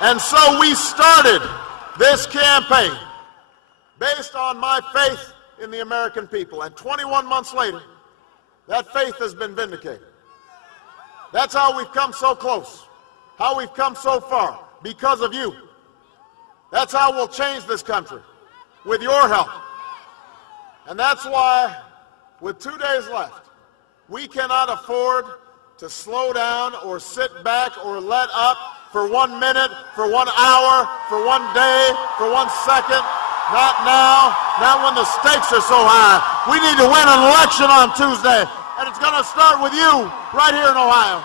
And so we started this campaign based on my faith in the American people. And 21 months later, that faith has been vindicated. That's how we've come so close, how we've come so far, because of you. That's how we'll change this country, with your help. And that's why, with 2 days left, we cannot afford to slow down or sit back or let up for 1 minute, for 1 hour, for 1 day, for 1 second. Not now, not when the stakes are so high. We need to win an election on Tuesday, and it's going to start with you right here in Ohio.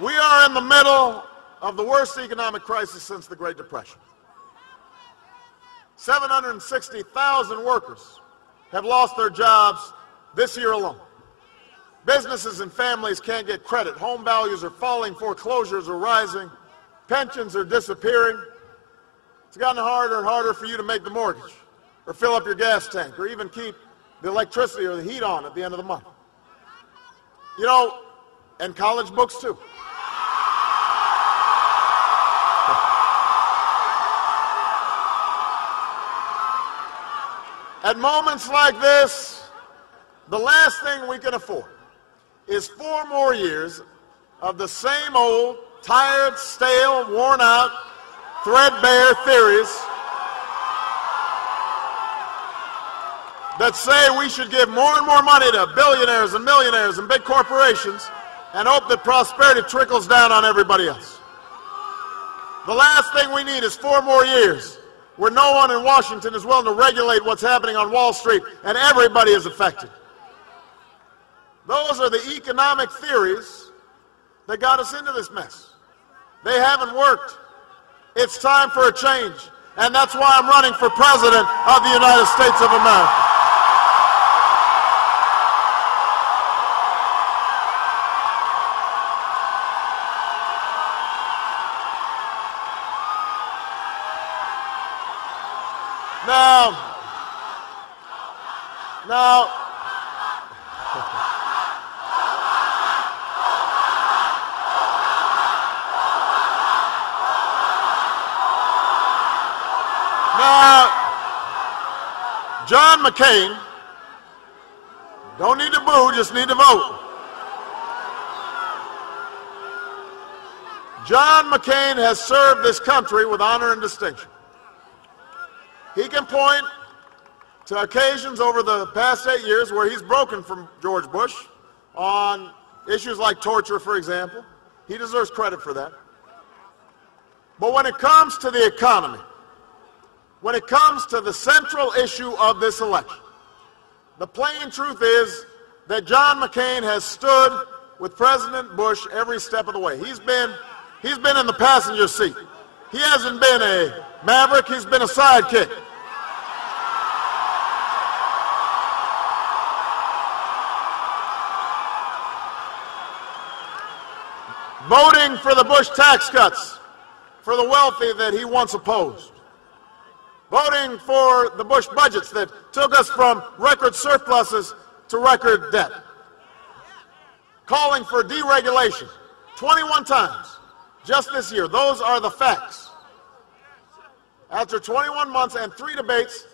We are in the middle of the worst economic crisis since the Great Depression. 760,000 workers have lost their jobs this year alone. Businesses and families can't get credit. Home values are falling. Foreclosures are rising. Pensions are disappearing. It's gotten harder and harder for you to make the mortgage or fill up your gas tank or even keep the electricity or the heat on at the end of the month. You know, and college books too. At moments like this, the last thing we can afford is 4 more years of the same old, tired, stale, worn out, threadbare theories that say we should give more and more money to billionaires and millionaires and big corporations and hope that prosperity trickles down on everybody else. The last thing we need is 4 more years where no one in Washington is willing to regulate what's happening on Wall Street and everybody is affected. Those are the economic theories that got us into this mess. They haven't worked. It's time for a change, and that's why I'm running for President of the United States of America. Now, John McCain, don't need to boo, just need to vote. John McCain has served this country with honor and distinction. He can point to occasions over the past 8 years where he's broken from George Bush on issues like torture, for example. He deserves credit for that. But when it comes to the economy, when it comes to the central issue of this election, the plain truth is that John McCain has stood with President Bush every step of the way. He's been in the passenger seat. He hasn't been a maverick, he's been a sidekick. Voting for the Bush tax cuts for the wealthy that he once opposed. Voting for the Bush budgets that took us from record surpluses to record debt. Calling for deregulation 21 times just this year. Those are the facts. After 21 months and 3 debates,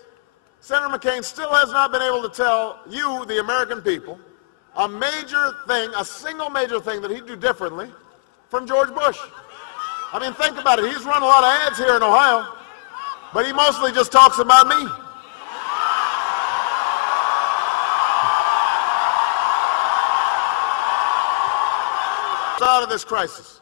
Senator McCain still has not been able to tell you, the American people, a major thing, a single major thing that he'd do differently from George Bush. I mean, think about it. He's run a lot of ads here in Ohio, but he mostly just talks about me. Out of this crisis.